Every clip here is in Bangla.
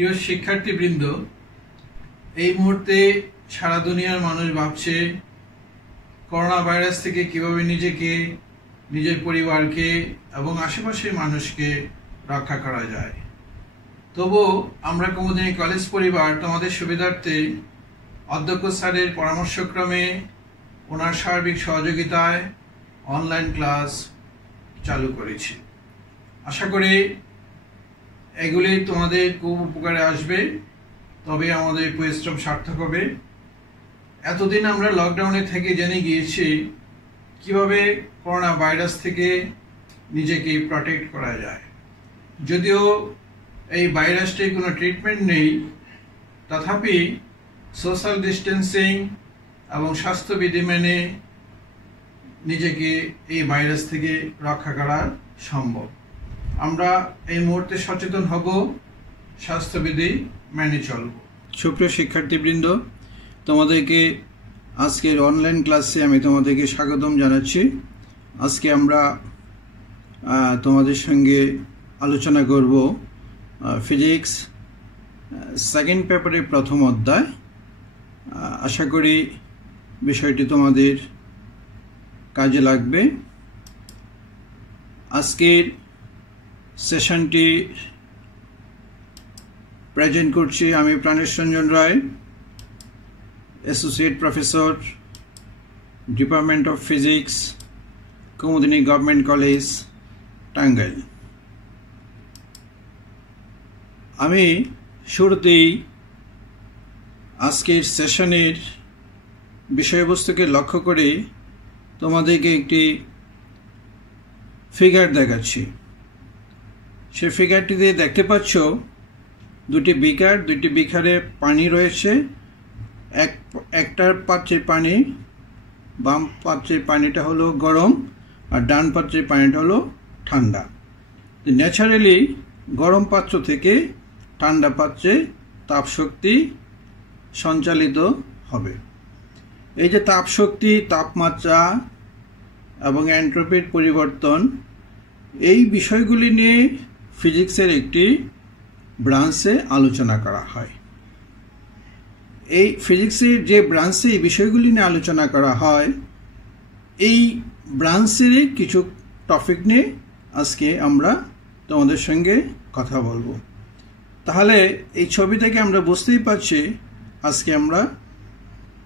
প্রিয় শিক্ষার্থীবৃন্দ, এই মুহূর্তে সারা দুনিয়ার মানুষ ভাবছে করোনা ভাইরাস থেকে কিভাবে নিজেকে, নিজের পরিবারকে এবং আশেপাশের মানুষকে রক্ষা করা যায়। তবু আমরা কুমুদিনী কলেজ পরিবার তোমাদের সুবিধার্থে অধ্যক্ষ স্যারের পরামর্শক্রমে ওনার সার্বিক সহযোগিতায় অনলাইন ক্লাস চালু করেছি। আশা করি এগুলি তোমাদের খুব উপকারে আসবে, তবে আমাদের পরিশ্রম সার্থক হবে। এতদিন আমরা লকডাউনে থেকে জেনে গিয়েছি কিভাবে করোনা ভাইরাস থেকে নিজেকে প্রটেক্ট করা যায়। যদিও এই ভাইরাসটির কোনো ট্রিটমেন্ট নেই, তথাপি সোশ্যাল ডিস্টেন্সিং এবং স্বাস্থ্যবিধি মেনে নিজেকে এই ভাইরাস থেকে রক্ষা করা সম্ভব। আমরা এই মুহূর্তে সচেতন হব, স্বাস্থ্যবিধি মেনে চলব। সুপ্রিয় শিক্ষার্থীবৃন্দ, তোমাদেরকে আজকের অনলাইন ক্লাসে আমি তোমাদেরকে স্বাগতম জানাচ্ছি। আজকে আমরা তোমাদের সঙ্গে আলোচনা করব ফিজিক্স সেকেন্ড পেপারের প্রথম অধ্যায়। আশা করি বিষয়টি তোমাদের কাজে লাগবে। আজকের সেশনটি প্রেজেন্ট করছি আমি Pranesh Ranjan Roy, associate professor, department of physics, Kumudini government college, Tangail. আমি শুরুতেই আজকের সেশনের বিষয়বস্তুকে লক্ষ্য করে তোমাদেরকে একটি ফিগার দেখাচ্ছি। সে ফিগারটিতে দেখতে পাচ্ছ দুটি বিকার, দুটি বিকারে পানি রয়েছে। একটার পাত্রের পানি, বাম পাত্রের পানিটা হলো গরম আর ডান পাত্রের পানিটা হলো ঠান্ডা। ন্যাচারালি গরম পাত্র থেকে ঠান্ডা পাত্রে তাপশক্তি সঞ্চালিত হবে। এই যে তাপশক্তি, তাপমাত্রা এবং এন্ট্রপির পরিবর্তন, এই বিষয়গুলি নিয়ে ফিজিক্সের একটি ব্রাঞ্চে আলোচনা করা হয়। এই ফিজিক্সের যে ব্রাঞ্চে এই বিষয়গুলি নিয়ে আলোচনা করা হয়, এই ব্রাঞ্চের কিছু টপিক নিয়ে আজকে আমরা তোমাদের সঙ্গে কথা বলবো। তাহলে এই ছবি থেকে আমরা বুঝতেই পারছি আজকে আমরা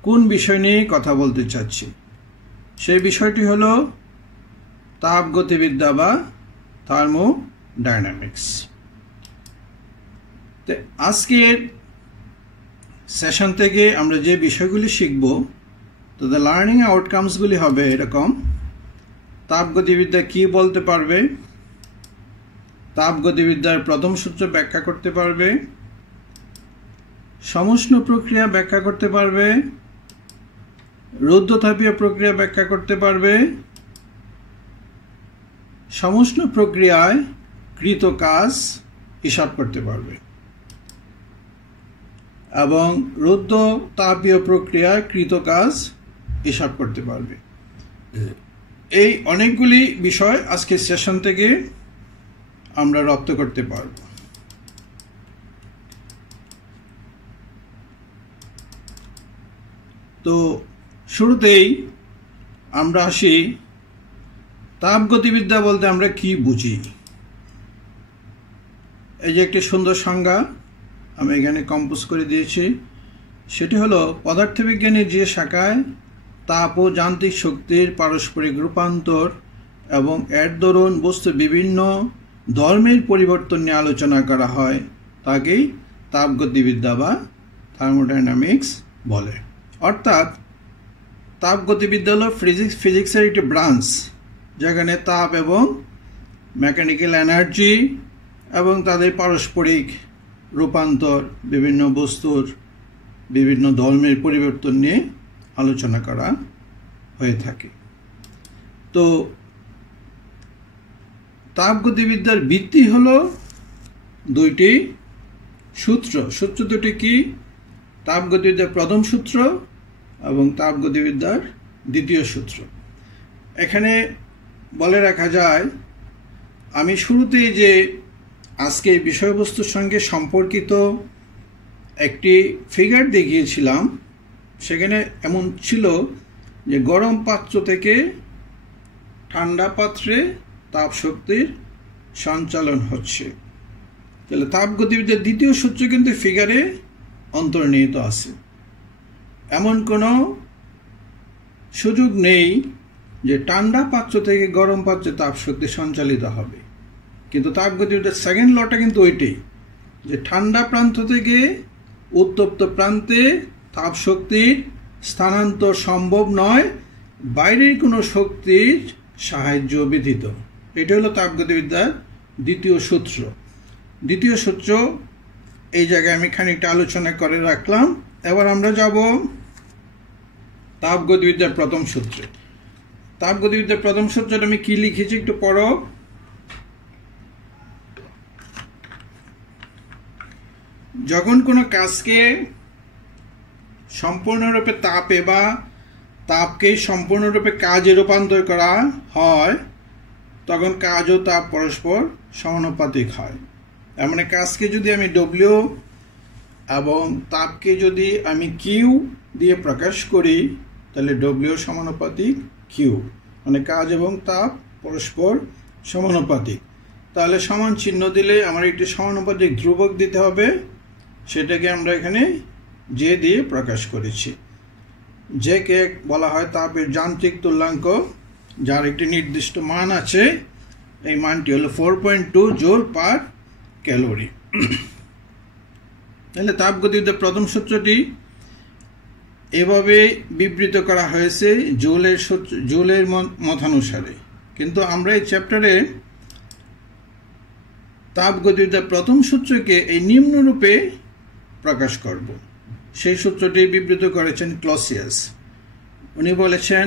কোন বিষয় নিয়ে কথা বলতে চাচ্ছি। সেই বিষয়টি হলো তাপগতিবিদ্যা বা থার্মোডাইনামিক্স। তো আজকের সেশন থেকে আমরা যে বিষয়গুলি শিখব, তো দ্য লার্নিং আউটকামসগুলি হবে এরকম: তাপগতিবিদ্যা কি বলতে পারবে, তাপগতিবিদ্যার প্রথম সূত্র ব্যাখ্যা করতে পারবে, সমুষ্ণ প্রক্রিয়া ব্যাখ্যা করতে পারবে, রুদ্ধতাপীয় প্রক্রিয়া ব্যাখ্যা করতে পারবে, সমুষ্ণ প্রক্রিয়ায় কৃত কাজ হিসাব করতে পারবে এবং রুদ্ধ তাপীয় প্রক্রিয়ায় কৃত কাজ হিসাব করতে পারবে। এই অনেকগুলি বিষয় আজকের সেশন থেকে আমরা রপ্ত করতে পারব। তো শুরুতেই আমরা আসি তাপগতিবিদ্যা বলতে আমরা কি বুঝি। এই যে একটি সুন্দর সংজ্ঞা আমি এখানে কম্পোজ করে দিয়েছি। সেটি হলো পদার্থবিজ্ঞানের যে শাখায় তাপ ও যান্ত্রিক শক্তির পারস্পরিক রূপান্তর এবং এর দরুন বস্তুর বিভিন্ন ধর্মের পরিবর্তন নিয়ে আলোচনা করা হয়, তাকেই তাপগতিবিদ্যা বা থার্মোডাইনামিক্স বলে। অর্থাৎ তাপগতিবিদ্যা হলো ফিজিক্সের একটি ব্রাঞ্চ, যেখানে তাপ এবং মেকানিক্যাল এনার্জি এবং তাদের পারস্পরিক রূপান্তর, বিভিন্ন বস্তুর বিভিন্ন ধর্মের পরিবর্তন নিয়ে আলোচনা করা হয়ে থাকে। তো তাপগতিবিদ্যার ভিত্তি হলো দুইটি সূত্র। সূত্র দুটি কি? তাপগতিবিদ্যার প্রথম সূত্র এবং তাপগতিবিদ্যার দ্বিতীয় সূত্র। এখানে বলে রাখা যায়, আমি শুরুতেই যে আজকে এই বিষয়বস্তুর সঙ্গে সম্পর্কিত একটি ফিগার দেখিয়েছিলাম। সেখানে এমন ছিল যে গরম পাত্র থেকে ঠান্ডা পাত্রে তাপ শক্তির সঞ্চালন হচ্ছে। তাহলে তাপগতিবিদ্যার দ্বিতীয় সূত্র কিন্তু ফিগারে অন্তর্নিহিত আছে। এমন কোনো সুযোগ নেই যে ঠান্ডা পাত্র থেকে গরম পাত্রে তাপ শক্তি সঞ্চালিত হবে, কিন্তু তাপগতিবিদ্যার সেকেন্ড লটা কিন্তু ওইটাই, যে ঠান্ডা প্রান্ত থেকে উত্তপ্ত প্রান্তে তাপ শক্তির স্থানান্তর সম্ভব নয় বাইরের কোনো শক্তির সাহায্য ব্যতীত। এটা হলো তাপগতিবিদ্যার দ্বিতীয় সূত্র। দ্বিতীয় সূত্র এই জায়গায় আমি খানিকটা আলোচনা করে রাখলাম। এবার আমরা যাব তাপগতিবিদ্যার প্রথম সূত্রে। তাপগতিবিদ্যার প্রথম সূত্রটা আমি কি লিখেছি একটু পড়ো। যখন কোনো কাজকে সম্পূর্ণরূপে তাপে বা তাপকে সম্পূর্ণরূপে কাজে রূপান্তর করা হয় তখন কাজ ও তাপ পরস্পর সমানুপাতিক হয়। তার মানে কাজকে যদি আমি ডব্লিউ এবং তাপকে যদি আমি কিউ দিয়ে প্রকাশ করি তাহলে ডব্লিউ সমানুপাতিক কিউ, মানে কাজ এবং তাপ পরস্পর সমানুপাতিক। তাহলে সমান চিহ্ন দিলে আমার একটি সমানুপাতিক ধ্রুবক দিতে হবে, সেটাকে আমরা এখানে জে দিয়ে প্রকাশ করেছি। জে কে বলা হয় তাপের যান্ত্রিক তুল্যাঙ্ক, যার একটি নির্দিষ্ট মান আছে। এই মানটি হলো 4.2 জুল পার ক্যালোরি। তাহলে তাপগতিবিদ্যার প্রথম সূত্রটি এভাবে বিবৃত করা হয়েছে জুলের মতানুসারে, কিন্তু আমরা এই চ্যাপ্টারে তাপগতিবিদ্যার প্রথম সূত্রকে এই নিম্নরূপে প্রকাশ করব। সেই সূত্রটি বিবৃত করেছেন ক্লসিয়াস। উনি বলেছেন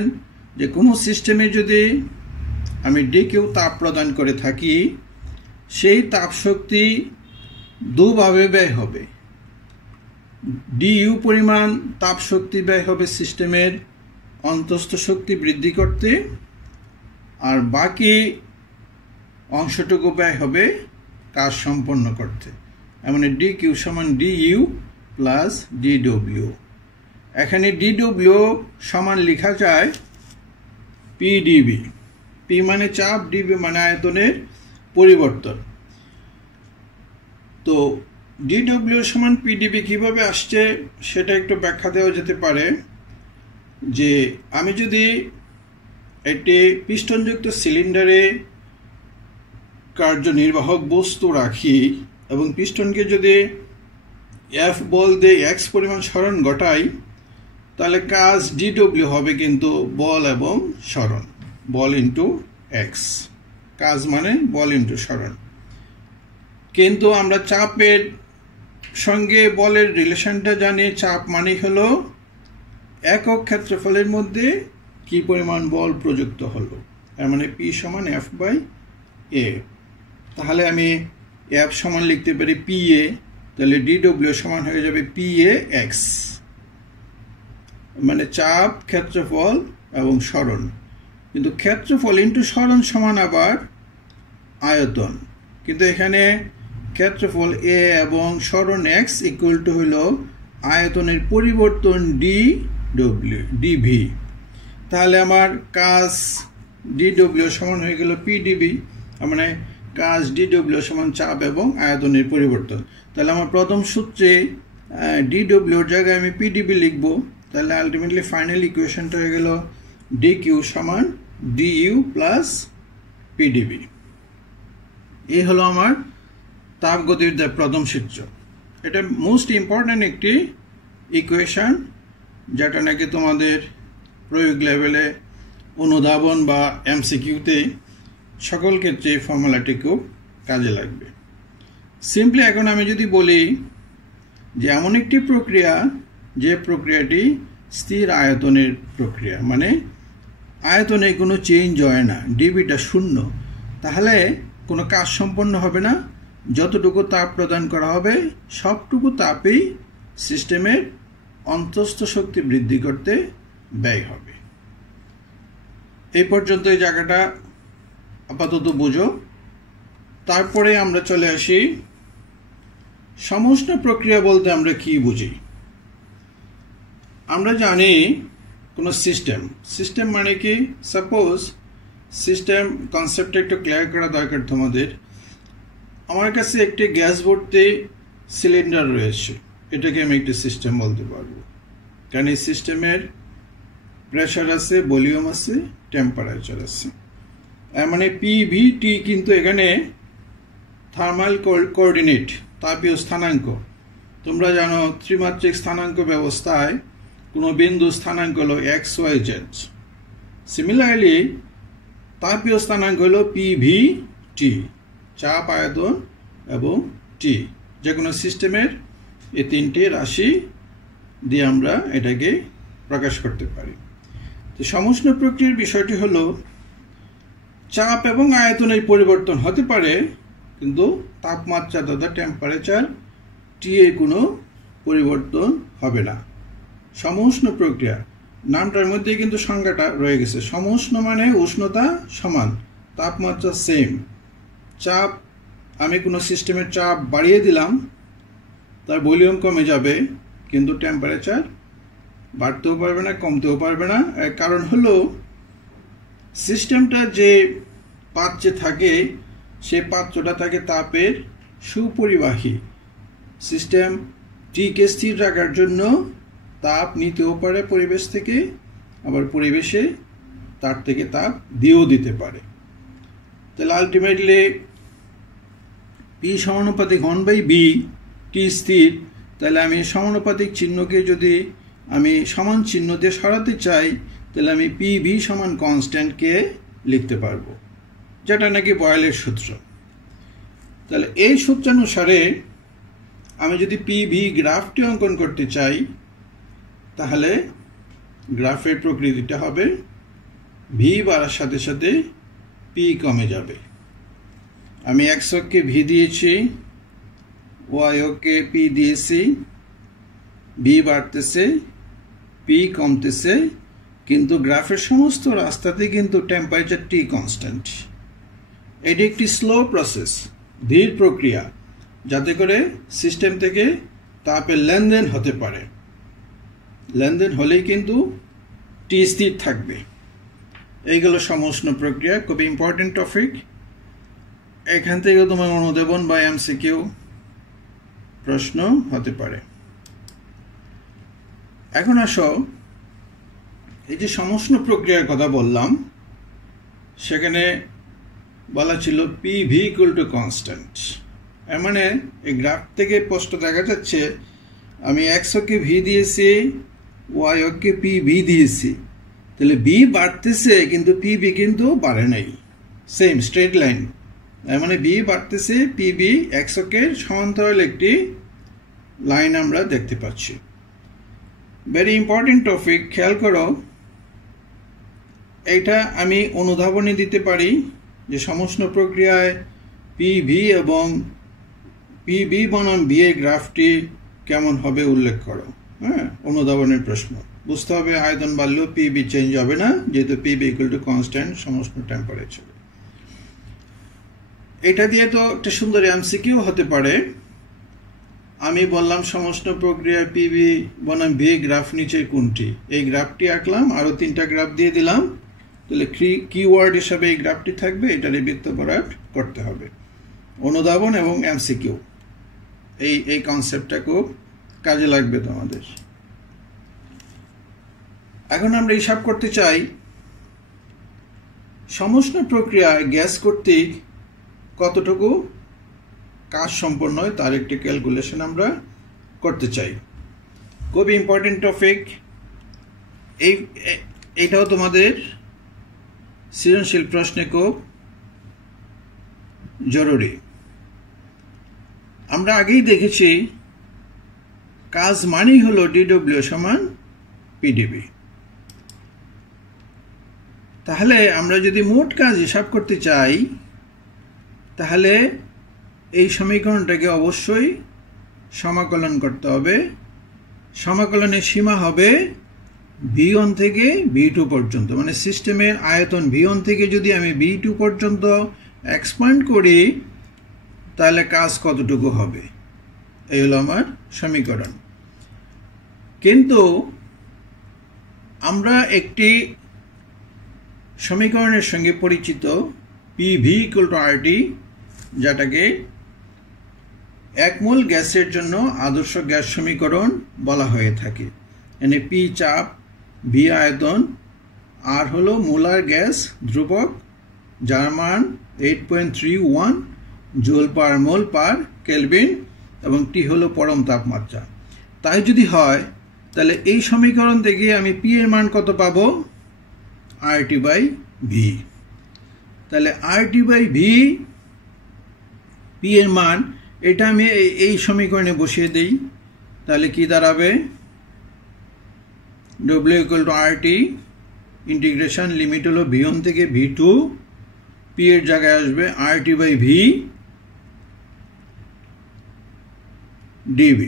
যে কোনো সিস্টেমে যদি আমি ডিকিউ তাপ প্রদান করে থাকি সেই তাপ শক্তি দুভাবে ব্যয় হবে। ডিইউ পরিমাণ তাপ শক্তি ব্যয় হবে সিস্টেমের অন্তঃস্থ শক্তি বৃদ্ধি করতে, আর বাকি অংশটুকু ব্যয় হবে কাজ সম্পন্ন করতে। মানে ডি কিউ সমান ডিইউ প্লাস ডিডব্লিউ। এখানে ডিডব্লিউ সমান লেখা যায় পিডিবি। পি মানে চাপ, ডিবি মানে আয়তনের পরিবর্তন। তো ডিডব্লিউ সমান পিডিবি কিভাবে আসছে সেটা একটু ব্যাখ্যা দেওয়া যেতে পারে। যে আমি যদি একটি পিস্টনযুক্ত সিলিন্ডারে কার্যনির্বাহক বস্তু রাখি এবং পিস্টনকে যদি এফ বল দিয়ে এক্স পরিমাণ সরণ ঘটাই তাহলে কাজ ডিডব্লিউ হবে কিন্তু বল এবং সরণ, বল ইন্টু এক্স। কাজ মানে বল ইন্টু সরণ। কিন্তু আমরা চাপের সঙ্গে বলের রিলেশনটা জানি। চাপ মানে হলো একক ক্ষেত্রফলের মধ্যে কি পরিমাণ বল প্রযুক্ত হলো, তার মানে পি সমান এফ বাই এ। তাহলে আমি এফ সমান লিখতে পারি পি এ, তাহলে ডিডব্লিউ সমান হয়ে যাবে পি এ এক্স, মানে চাপ, ক্ষেত্রফল এবং সরণ। কিন্তু ক্ষেত্রফল ইন্টু সরণ সমান আবার আয়তন, কিন্তু এখানে ক্ষেত্রফল এ এবং সরণ এক্স ইকুয়াল টু হলো আয়তনের পরিবর্তন ডিডব্লিউ ডিভি। তাহলে আমার কাজ ডিডব্লিউ সমান হয়ে গেল পিডিবি, মানে কাজ ডিডব্লিউ সমান চাপ এবং আয়তনের পরিবর্তন। তাহলে আমার প্রথম সূত্রে ডিডব্লিউর জায়গায় আমি পিডিবি লিখবো। তাহলে আলটিমেটলি ফাইনাল ইকুয়েশনটা হয়ে গেল ডি কিউ সমান ডিইউ প্লাস পিডিবি। এই হলো আমার তাপগতিবিদ্যার প্রথম সূত্র। এটা মোস্ট ইম্পর্ট্যান্ট একটি ইকুয়েশন, যেটা নাকি তোমাদের প্রয়োগ লেভেলে অনুধাবন বা এমসিকিউতে সকল ক্ষেত্রে এই ফর্মুলাটি খুব কাজে লাগবে। সিম্পলি এখন আমি যদি বলি যে এমন একটি প্রক্রিয়া যে প্রক্রিয়াটি স্থির আয়তনের প্রক্রিয়া, মানে আয়তনে কোনো চেঞ্জ হয় না, ডিবিটা শূন্য, তাহলে কোনো কাজ সম্পন্ন হবে না। যতটুকু তাপ প্রদান করা হবে সবটুকু তাপই সিস্টেমের অন্তঃস্থ শক্তি বৃদ্ধি করতে ব্যয় হবে। এই পর্যন্ত এই জায়গাটা আপাতত বুঝো। তারপরে আমরা চলে আসি সমুষ্ণ প্রক্রিয়া বলতে আমরা কি বুঝি। আমরা জানি কোনো সিস্টেম মানে কি, সাপোজ সিস্টেম কনসেপ্টটা একটু ক্লিয়ার করা দরকার তোমাদের। আমার কাছে একটি গ্যাস ভর্তি সিলিন্ডার রয়েছে, এটাকে আমি একটি সিস্টেম বলতে পারবো, কারণ এই সিস্টেমের প্রেশার আছে, ভলিউম আছে, টেম্পারেচার আছে। মানে পিভিটি কিন্তু এখানে থার্মাল কোঅর্ডিনেট, তাপীয় স্থানাঙ্ক। তোমরা জানো ত্রিমাত্রিক স্থানাঙ্ক ব্যবস্থায় কোনো বিন্দু স্থানাঙ্ক হলো এক্স ওয়াই জেড। সিমিলারলি তাপীয় স্থানাঙ্ক হলো পিভিটি, চাপ, আয়তন এবং টি। যে কোনো সিস্টেমের এই তিনটি রাশি দিয়ে আমরা এটাকে প্রকাশ করতে পারি। তো সমুষ্ণ প্রক্রিয়ার বিষয়টি হলো চাপ এবং আয়তনের পরিবর্তন হতে পারে, কিন্তু তাপমাত্রা তথা টেম্পারেচার টি এর কোনো পরিবর্তন হবে না। সমুষ্ণ প্রক্রিয়া নামটার মধ্যে কিন্তু সংজ্ঞাটা রয়ে গেছে। সমুষ্ণ মানে উষ্ণতা সমান, তাপমাত্রা সেম। চাপ, আমি কোনো সিস্টেমের চাপ বাড়িয়ে দিলাম, তার ভলিউম কমে যাবে, কিন্তু টেম্পারেচার বাড়তেও পারবে না, কমতেও পারবে না। এর কারণ হলো সিস্টেমটা যে পাত্রে থাকে সেই পাত্রটা থাকে তাপের সুপরিবাহী। সিস্টেম টিকে স্থির রাখার জন্য তাপ নিতেও পারে পরিবেশ থেকে, আবার পরিবেশে তার থেকে তাপ দিয়েও দিতে পারে। তাহলে আলটিমেটলি পি সমানুপাতিক 1/b, টি স্থির। তাহলে আমি সমানুপাতিক চিহ্নকে যদি আমি সমান চিহ্ন দিয়ে সরাতে চাই, তাহলে আমি পিভি সমান কনস্ট্যান্টকে লিখতে পারবো, যেটা নাকি বয়েলের সূত্র। তাহলে এই সূত্রানুসারে আমি যদি পিভি গ্রাফটি অঙ্কন করতে চাই, তাহলে গ্রাফের প্রকৃতিটা হবে ভি বাড়ার সাথে সাথে পি কমে যাবে। আমি এক্স অক্ষে ভি দিয়েছি, ওয়াই অক্ষে পি দিয়েছি, ভি বাড়তেছে, পি কমতেছে, কিন্তু গ্রাফের সমস্ত রাস্তাতে কিন্তু টেম্পারেচার টি কনস্ট্যান্ট। এটি একটি স্লো প্রসেস, ধীর প্রক্রিয়া, যাতে করে সিস্টেম থেকে তাপের লেনদেন হতে পারে। লেনদেন হলেই কিন্তু টি স্থির থাকবে। এইগুলো সমুষ্ণ প্রক্রিয়া, খুব ইম্পর্টেন্ট টপিক। এখান থেকে তোমার অনুদেবন বা এমসিকিউ প্রশ্ন হতে পারে। এখন আসো, এই যে সমুষ্ণ প্রক্রিয়ার কথা বললাম, সেখানে বলা ছিল পিভি ইকুয়াল টু কনস্ট্যান্ট। এর মানে এই গ্রাফ থেকে স্পষ্ট দেখা যাচ্ছে আমি এক্স অক্ষে ভি দিয়েছি, ওয়াই অক্ষে পি ভি দিয়েছি, তাহলে বি বাড়তেছে কিন্তু পিভি কিন্তু বাড়ে নাই, সেম স্ট্রেট লাইন। এর মানে বি বাড়তেছে, পিভি এক্স অক্ষের সমান্তরাল একটি লাইন আমরা দেখতে পাচ্ছি। ভেরি ইম্পর্টেন্ট টপিক, খেয়াল করো। এটা আমি অনুধাবনে দিতে পারি যে সমুষ্ণ প্রক্রিয়ায় পিভি এবং পিভি বনাম বি এর গ্রাফটি কেমন হবে উল্লেখ করো। হ্যাঁ, অনুধাবনের প্রশ্ন। বুঝতে হবে আয়তন বাড়লেও পিভি চেঞ্জ হবে না, যেহেতু পিভি ইকুয়াল টু কনস্ট্যান্ট সমুষ্ণ টেম্পারেচার। এটা দিয়ে তো একটা সুন্দর এমসিকিউ হতে পারে। আমি বললাম সমুষ্ণ প্রক্রিয়ায় পিভি বনাম বি গ্রাফ নিচে কোনটি, এই গ্রাফটি আঁকলাম, আরো 3টা গ্রাফ দিয়ে দিলাম, তাহলে কিওয়ার্ড হিসাবে এই গ্রাফটি থাকবে, এটারে বৃত্ত ভরাট করতে হবে। অনুধাবন এবং এমসিকিউ, এই কনসেপ্টটা খুব কাজে লাগবে তোমাদের। এখন আমরা হিসাব করতে চাই সমুষ্ণ প্রক্রিয়ায় গ্যাস কর্তৃক কতটুকু কাজ সম্পন্ন হয় তার একটি ক্যালকুলেশন আমরা করতে চাই। খুবই ইম্পর্টেন্ট টপিক। এইটাও তোমাদের সৃজনশীল প্রশ্নে খুব জরুরি। আমরা আগেই দেখেছি কাজ মানেই হলো ডিডব্লিউ সমান পিডিবি। তাহলে আমরা যদি মোট কাজ হিসাব করতে চাই, তাহলে এই সমীকরণটাকে অবশ্যই সমাকলন করতে হবে। সমাকলনের সীমা হবে V1 থেকে V2 পর্যন্ত, মানে সিস্টেমের আয়তন V1 থেকে যদি আমি V2 পর্যন্ত এক্সপ্যান্ড করি, তাহলে কাজ কতটুকু হবে। এই হলো আমার সমীকরণ। কিন্তু আমরা একটি সমীকরণের সঙ্গে পরিচিত PV = RT, যেটাকে এক মোল গ্যাসের জন্য আদর্শ গ্যাস সমীকরণ বলা হয়ে থাকে। এখানে P চাপ, V আয়তন, R হলো মোলার গ্যাস ধ্রুবক, যার মান 8.31 জুল পার মোল পার কেলভিন, এবং T হলো পরম তাপমাত্রা। তাই যদি হয় তাহলে এই সমীকরণ থেকে আমি P এর মান কত পাবো? RT/V। তাহলে RT/V, P এর মান, এটা আমি এই সমীকরণে বসিয়ে দেই। তাহলে কি দাঁড়াবে? W = RT, ইন্টিগ্রেশন লিমিট হলো V1 থেকে V2, P এর জায়গায় আসবে RT/V dV।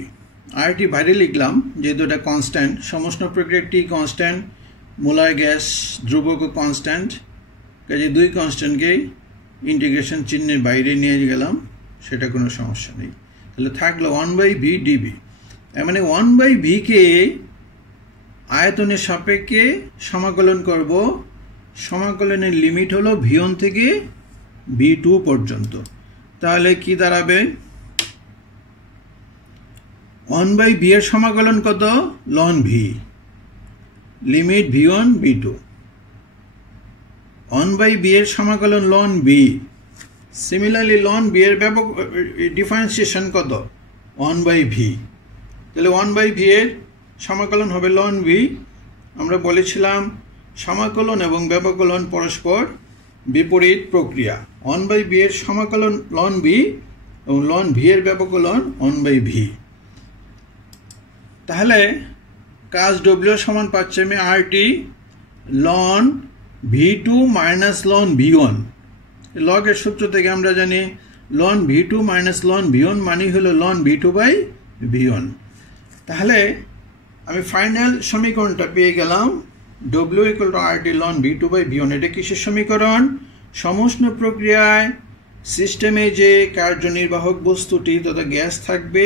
RT বাইরে লিখলাম যেহেতু এটা কনস্ট্যান্ট, সমষ্ণ প্রক্রিয়া T কনস্ট্যান্ট, মোলার গ্যাস ধ্রুবক কনস্ট্যান্ট, কাজে দুই কনস্ট্যান্টকে ইন্টিগ্রেশন চিহ্নের বাইরে নিয়ে গেলাম, সেটা কোনো সমস্যা নেই। তাহলে থাকলো 1/V dV। মানে 1/V কে আয়তনের সাপেক্ষে সমাকলন করব। সমাকলনের লিমিট হলো V1 থেকে V2 পর্যন্ত। তাহলে কি দাঁড়াবে? 1/V এর সমাকলন কত? ln V, limit V1 V2। 1/V এর সমাকলন ln V। Similarly ln V এর ব্যাপক ডিফারেন্সিয়েশন কত? 1/V। তাহলে 1/V এর সমাকলন হবে ln V। আমরা বলেছিলাম সমাকলন এবং ব্যবকলন পরস্পর বিপরীত প্রক্রিয়া। 1/V এর সমাকলন ln V এবং ln V এর ব্যবকলন 1/V। তাহলে কাজ W সমান পাচ্ছি আমি RT ln V2 minus ln V1। লগের সূত্র থেকে আমরা জানি ln V2 minus ln V1 মানে হলো ln V2/V1। তাহলে আমি ফাইনাল সমীকরণটা পেয়ে গেলাম W = RT ln V2/V1। এটা কিসের সমীকরণ? সমষ্ণ প্রক্রিয়ায় সিস্টেমে যে কার্যনির্বাহক বস্তুটি তথা গ্যাস থাকবে,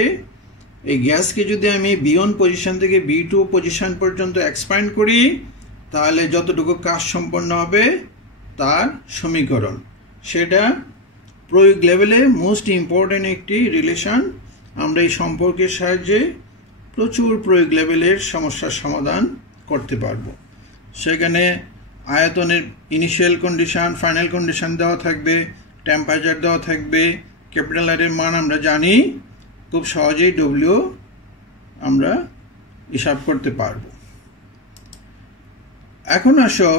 এই গ্যাসকে যদি আমি V1 পজিশন থেকে V2 পজিশন পর্যন্ত এক্সপ্যান্ড করি, তাহলে যতটুকু কাজ সম্পন্ন হবে তার সমীকরণ। সেটা প্রয়োগ লেভেলে মোস্ট ইম্পর্টেন্ট একটি রিলেশন। আমরা এই সম্পর্কের সাহায্যে প্রচুর প্রয়োগ লেভেলের সমস্যার সমাধান করতে পারবো। সেখানে আয়তনের ইনিশিয়াল কন্ডিশন, ফাইনাল কন্ডিশন দেওয়া থাকবে, টেম্পারেচার দেওয়া থাকবে, ক্যাপিটাল আর এর মান আমরা জানি, খুব সহজেই W আমরা হিসাব করতে পারবো। এখন আসো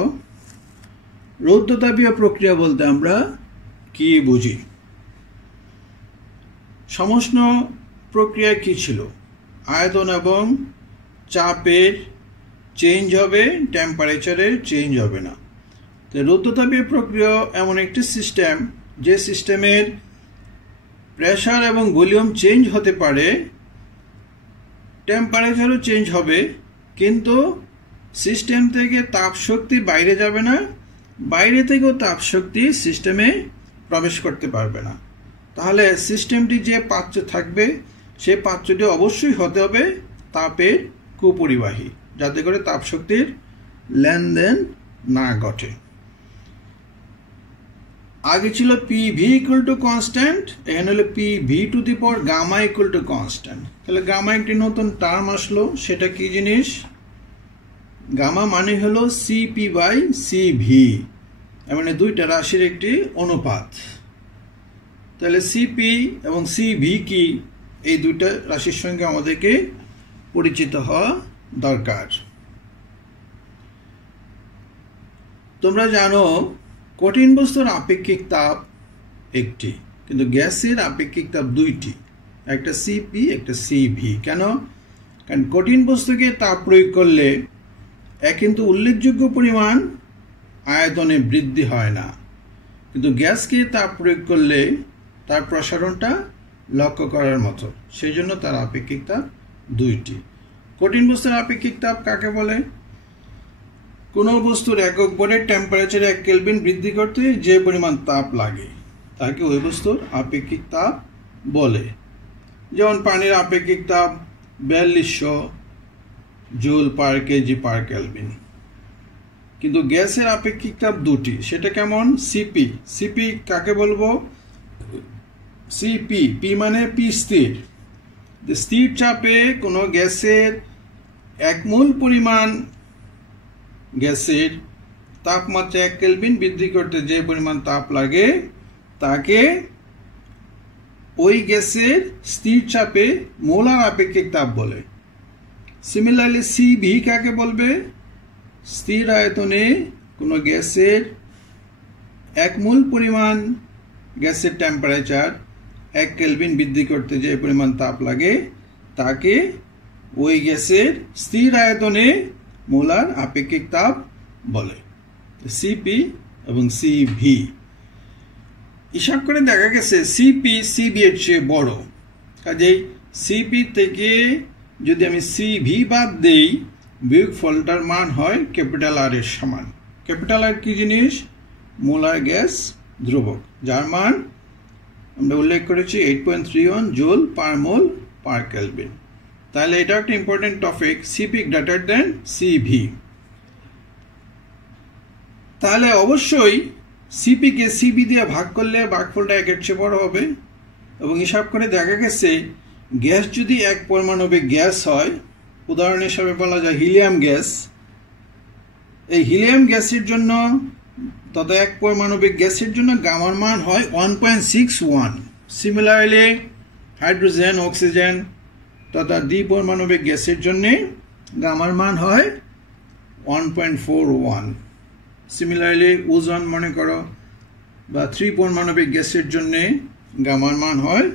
রৌদ্রতাপীয় প্রক্রিয়া বলতে আমরা কি বুঝি। সমষ্ণ প্রক্রিয়া কি ছিল? আয়তন এবং চাপের চেঞ্জ হবে, টেম্পারেচারের চেঞ্জ হবে না। তো রৌদ্রতাপীয় প্রক্রিয়া এমন একটি সিস্টেম যে সিস্টেমের প্রেসার এবং ভলিউম চেঞ্জ হতে পারে, টেম্পারেচারও চেঞ্জ হবে, কিন্তু সিস্টেম থেকে তাপ শক্তি বাইরে যাবে না, বাইরে থেকেও তাপ শক্তি সিস্টেমে প্রবেশ করতে পারবে না। তাহলে সিস্টেমটি যে পাত্রে থাকবে সেই পাত্রটি অবশ্যই হতে হবে তাপের কুপরিবাহী, যাতে করে তাপ শক্তির লেনদেন না ঘটে। আগে ছিল PV = কনস্ট্যান্ট, এখানে হলো PV⁻γ = কনস্ট্যান্ট। তাহলে গামা একটি নতুন টার্ম আসলো, সেটা কি জিনিস? গামা মানে হলো CP/CV, মানে দুইটা রাশির একটি অনুপাত। তাহলে CP এবং CV কি, এই দুইটা রাশির সঙ্গে আমাদেরকে পরিচিত হওয়া দরকার। তোমরা জানো কঠিন বস্তুর আপেক্ষিক তাপ একটি, কিন্তু গ্যাসের আপেক্ষিক তাপ দুইটি, একটা CP একটা CV। কেন? কারণ কঠিন বস্তুকে তাপ প্রয়োগ করলে কিন্তু উল্লেখযোগ্য পরিমাণ আয়তনে বৃদ্ধি হয় না, কিন্তু গ্যাসকে তাপ প্রয়োগ করলে তার প্রসারণটা লক্ষ্য করার মতো, সেই জন্য তার আপেক্ষিক তাপ দুইটি। কঠিন বস্তুর আপেক্ষিক তাপ কাকে বলে? কোনো বস্তুর একক ভরের টেম্পারেচার 1 কেলভিন বৃদ্ধি করতে যে পরিমাণ তাপ লাগে তাকে ওই বস্তুর আপেক্ষিক তাপ বলে। যেমন পানির আপেক্ষিক তাপ 4200 joule per K G per kelvin. কিন্তু গ্যাসের আপেক্ষিক তাপ দুটি, সেটা কেমন? সিপি। সিপি কাকে বলবো? সিপি, পি মানে পি স্থির। স্থির চাপে কোনো গ্যাসের 1 মোল পরিমাণ গ্যাসের তাপমাত্রা 1 কেলভিন বৃদ্ধি করতে যে পরিমাণ তাপ লাগে তাকে ওই গ্যাসের স্থির চাপে মোলার আপেক্ষিক তাপ বলে। সিমিলারলি সিভি কাকে বলবে? স্থির আয়তনে কোনো গ্যাসের 1 মোল পরিমাণ গ্যাসের টেম্পারেচার 1 কেলভিন বৃদ্ধি করতে যে পরিমাণ তাপ লাগে তাকে ওই গ্যাসের স্থির আয়তনে মোলার আপেক্ষিক তাপ বলে। সিপি এবং সিভি। হিসাব করে দেখা গেছে সিপি সিভি এর চেয়ে বড়, কাজেই সিপি থেকে যদি আমি সিভি বাদ দেই বিয়োগফলটার মান হয় ক্যাপিটাল আর এর সমান। ক্যাপিটাল আর কি জিনিস? মোলার গ্যাস ধ্রুবক, যার মান আমরা উল্লেখ করেছি 8.31 জুল পার মোল পার কেলভিন। তাহলে এটা একটা important topic, CP greater than CV. তাহলে অবশ্যই সিপি কে সিভি দিয়ে ভাগ করলে ভাগফলটা 1 এর চেয়ে বড় হবে। এবং হিসাব করে দেখা গেছে গ্যাস যদি 1 পরমাণবিক গ্যাস হয়, উদাহরণ হিসাবে বলা যায় হিলিয়াম গ্যাস, এই হিলিয়াম গ্যাসের জন্য তথা 1 পরমাণবিক গ্যাসের জন্য গামার মান হয় 1.61। সিমিলারলি হাইড্রোজেন, অক্সিজেন তথা দ্বিপরমাণবিক গ্যাসের জন্য গামার মান হয় 1.41। সিমিলারলি ওজন মনে করো বা 3 পরমাণবিক গ্যাসের জন্য গামার মান হয়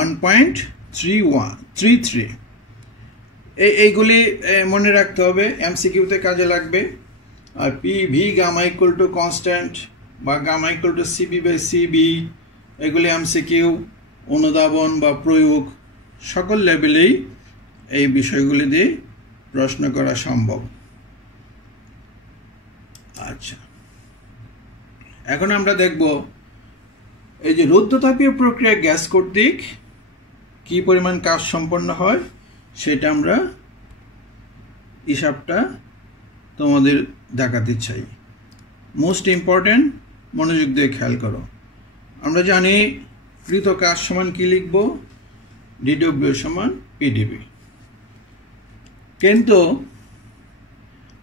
1.33। এইগুলি মনে রাখতে হবে, এমসিকিউতে কাজে লাগবে। আর P V gamma equal to constant বা gamma equal to CP by CV, এগুলি এমসিকিউ, অনুধাবন বা প্রয়োগ সকল লেভেলেই এই বিষয়গুলি দিয়ে প্রশ্ন করা সম্ভব। আচ্ছা, এখন আমরা দেখব এই যে রুদ্ধতাপীয় প্রক্রিয়া গ্যাস কর্তৃক কি পরিমাণ কাজ সম্পন্ন হয় সেটা আমরা হিসাবটা তোমাদের দেখাতে চাই। মোস্ট ইম্পর্টেন্ট, মনোযোগ দিয়ে খেয়াল করো। আমরা জানি কৃত কাজ সমান কি লিখব? ডিডব্লিউ সমান পিডিবি। কিন্তু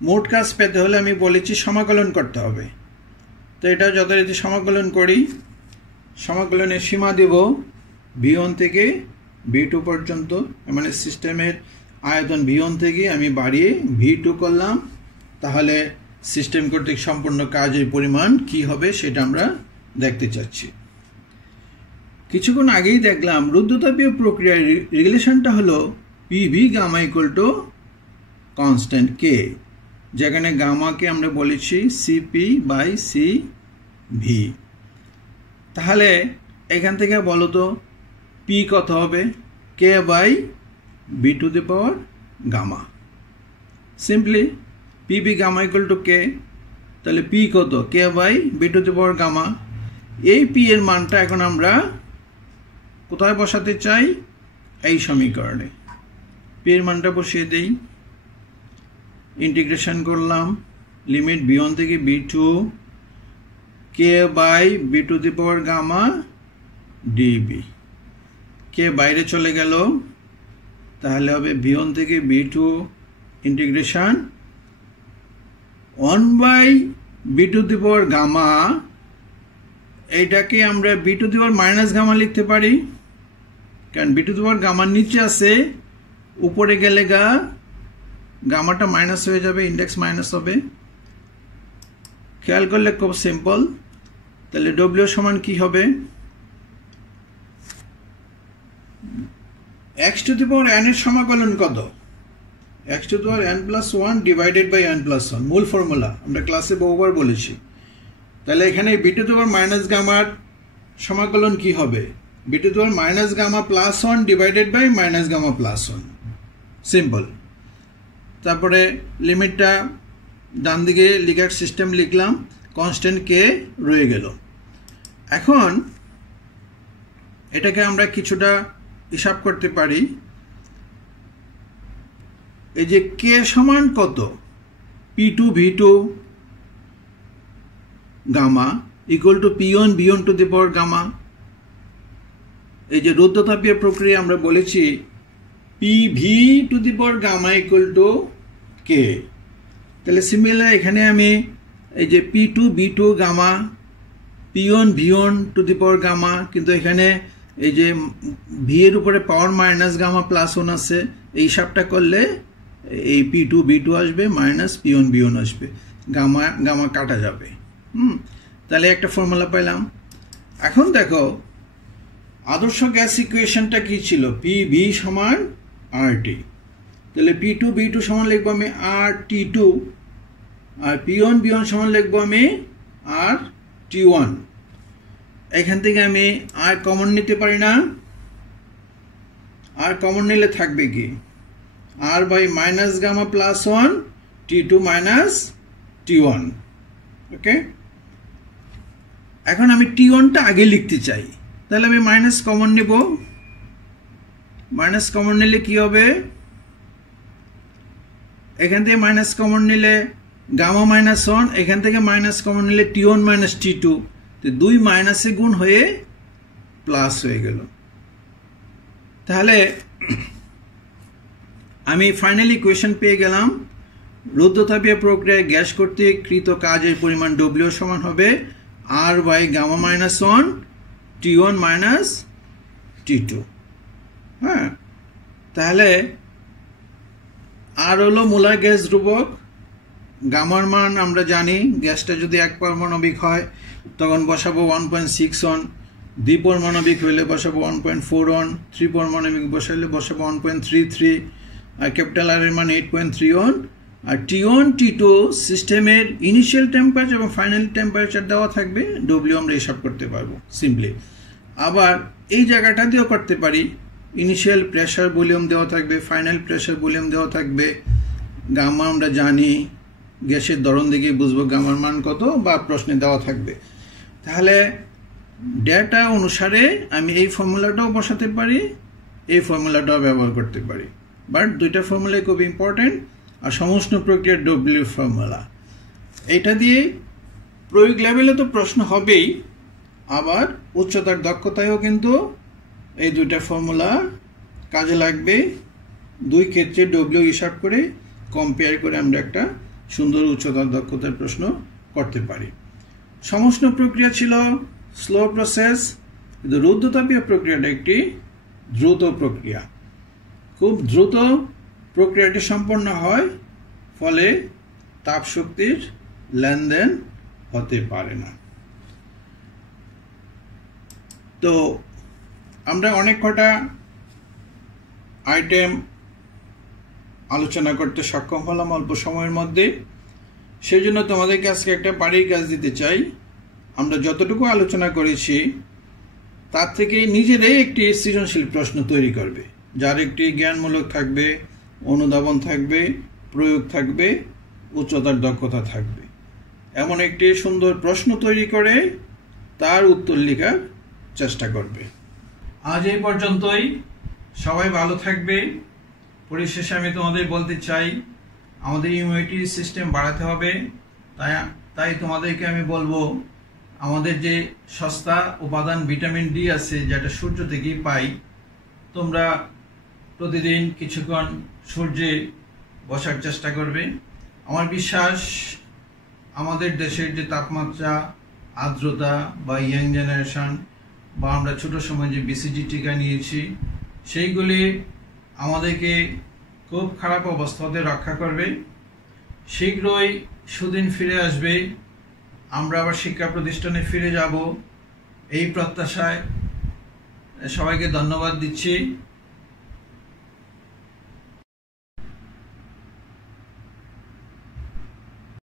মোট কাজ পেতে হলে আমি বলেছি সমাকলন করতে হবে। তো এটা যথারীতি সমাকলন করি। সমাকলনের সীমা দেব V1 থেকে V2 পর্যন্ত, মানে সিস্টেমের আয়তন V1 থেকে আমি বাড়িয়ে V2 করলাম, তাহলে সিস্টেম কর্তৃক সম্পূর্ণ কাজের পরিমাণ কি হবে সেটা আমরা দেখতে চাচ্ছি। কিছুক্ষণ আগেই দেখলাম রুদ্ধতাপীয় প্রক্রিয়ার রিলেশনটা হলো PV gamma equal to constant K, যেখানে গামাকে আমরা বলেছি সিপি বাই সিভি। তাহলে এখান থেকে বলো তো পি কত হবে? K by V to the power gamma. Simply PV gamma equal to K, তাহলে পি কত? K by V to the power gamma. এই পি এর মানটা এখন আমরা কোথায় বসাতে চাই? এই সমীকরণে পি এর মানটা বসিয়ে দেই। ইন্টিগ্রেশন করলাম, লিমিট B1 থেকে B2 K by V to the power gamma dV. K বাইরে চলে গেল, তাহলে হবে B1 থেকে B2 integration 1 by V to the power gamma. এইটাকে আমরা V to the power minus gamma লিখতে পারি, কারণ বি টু দি পাওয়ার গামার নিচে আছে, উপরে গেলে গামাটা মাইনাস হয়ে যাবে, ইন্ডেক্স মাইনাস হবে। খেয়াল করলে খুব সিম্পল। তাহলে ডব্লিউ সমান কি হবে? x to the power n এর সমাকলন কত? x to the power n plus 1 divided by n plus 1, মূল ফর্মুলা আমরা ক্লাসে বহুবার বলেছি। তাহলে এখানে V to the power minus গামার সমাকলন কি হবে? V to the power minus gamma plus 1 divided by minus gamma plus 1, simple. তারপরে লিমিটটা ডান দিকে লিখার সিস্টেম লিখলাম, কনস্ট্যান্ট কে রয়ে গেল। এখন এটাকে আমরা কিছুটা হিসাব করতে পারি। এই যে কে সমান কত, P2 V2 gamma equal to P1 V1 to the power gamma. এই যে রুদ্ধতাপীয় প্রক্রিয়া আমরা বলেছি PV to the power gamma equal to K। তাহলে সিমিলার এখানে আমি এই যে P2 V2 gamma P1 V1 to the power gamma, কিন্তু এখানে এই যে V এর উপরে পাওয়ার মাইনাস গামা প্লাস 1 আছে, এই হিসাবটা করলে এই P2 V2 আসবে মাইনাস P1 V1 আসবে, গামা গামা কাটা যাবে। তাহলে একটা ফর্মুলা পেলাম। এখন দেখো আদর্শ গ্যাস ইকুয়েশনটা কি ছিল, PV সমান RT। তাহলে P2 V2 সমান লিখবো আমি RT2, আর P1 V1 সমান লিখবো আমি RT1। এখান থেকে আমি আর কমন নিতে পারি না, আর কমন নিলে থাকবে কি R by minus gamma plus 1 T2 minus T1। Okay, এখন আমি T1টা আগে লিখতে চাই, তাহলে আমি মাইনাস কমন নেব। মাইনাস কমন নিলে কি হবে, এখান থেকে মাইনাস কমন নিলে গামা মাইনাস 1, এখান থেকে মাইনাস কমন নিলে T1 মাইনাস T2, তো 2 মাইনাসে গুণ হয়ে প্লাস হয়ে গেল। তাহলে আমি ফাইনাল ইকুয়েশন পেয়ে গেলাম, রুদ্ধতাপীয় প্রক্রিয়ায় গ্যাস কর্তৃক কৃত কাজের পরিমাণ W সমান হবে R by gamma minus 1 T1 minus T2। হ্যাঁ, তাহলে আর হলো মোলার গ্যাস ধ্রুবক, গামার মান আমরা জানি, গ্যাসটা যদি এক পারমাণবিক হয় তখন বসাবো 1.61, দ্বিপরমাণবিক হইলে বসাবো 1.41, ত্রিপরমাণবিক বসাইলে বসাবো 1.33, আর ক্যাপিটাল আর এর মান 8.31। আর T1 T2 সিস্টেমের ইনিশিয়াল টেম্পারেচার এবং ফাইনাল টেম্পারেচার দেওয়া থাকবে, W আমরা হিসাব করতে পারবো সিম্পলি। আবার এই জায়গাটা দিয়েও করতে পারি, ইনিশিয়াল প্রেসার ভলিউম দেওয়া থাকবে, ফাইনাল প্রেসার ভলিউম দেওয়া থাকবে, গামা আমরা জানি, গ্যাসের ধরন দেখে বুঝবো গামার মান কত, বা প্রশ্নে দেওয়া থাকবে। তাহলে ডেটা অনুসারে আমি এই ফর্মুলাটাও বসাতে পারি, এই ফর্মুলাটাও ব্যবহার করতে পারি, বাট দুইটা ফর্মুলাই খুব ইম্পর্টেন্ট। আর সমষ্ণ প্রক্রিয়ার W ফর্মুলা, এটা দিয়ে প্রয়োগ লেভেলে তো প্রশ্ন হবেই, আবার উচ্চতার দক্ষতায়ও কিন্তু এই দুইটা ফর্মুলা কাজে লাগবে। দুই ক্ষেত্রে W হিসাব করে কম্পেয়ার করে আমরা একটা সুন্দর উচ্চতার দক্ষতার প্রশ্ন করতে পারি। সমষ্ণ প্রক্রিয়া ছিল স্লো প্রসেস, কিন্তু রুদ্ধতাপীয় প্রক্রিয়াটা একটি দ্রুত প্রক্রিয়া, খুব দ্রুত প্রক্রিয়াটি সম্পন্ন হয়, ফলে তাপ শক্তির লেনদেন হতে পারে না। তো আমরা অনেক কটা আইটেম আলোচনা করতে সক্ষম হলাম অল্প সময়ের মধ্যে, সেই জন্য তোমাদেরকে আজকে একটা বাড়ির কাজ দিতে চাই। আমরা যতটুকু আলোচনা করেছি তার থেকে নিজেরাই একটি সৃজনশীল প্রশ্ন তৈরি করবে, যার একটি জ্ঞানমূলক থাকবে, অনুধাবন থাকবে, প্রয়োগ থাকবে, উচ্চতার দক্ষতা থাকবে। এমন একটি সুন্দর প্রশ্ন তৈরি করে তার উত্তর লেখার চেষ্টা করবে। আজ এই পর্যন্তই, সবাই ভালো থাকবে। পরিশেষে আমি তোমাদের বলতে চাই, আমাদের ইমিউনিটি সিস্টেম বাড়াতে হবে। তাই তোমাদেরকে আমি বলবো, আমাদের যে সস্তা উপাদান ভিটামিন ডি আছে, যেটা সূর্য থেকেই পাই, তোমরা প্রতিদিন কিছুক্ষণ সূর্যে বসার চেষ্টা করবে। আমার বিশ্বাস আমাদের দেশের যে তাপমাত্রা, আর্দ্রতা বা ইয়াং জেনারেশন, বা আমরা ছোট সময় যে BCG টিকা নিয়েছি, সেইগুলি আমাদেরকে খুব খারাপ অবস্থা হতে রক্ষা করবে। শীঘ্রই সুদিন ফিরে আসবে, আমরা আবার শিক্ষা প্রতিষ্ঠানে ফিরে যাব, এই প্রত্যাশায় সবাইকে ধন্যবাদ দিচ্ছি।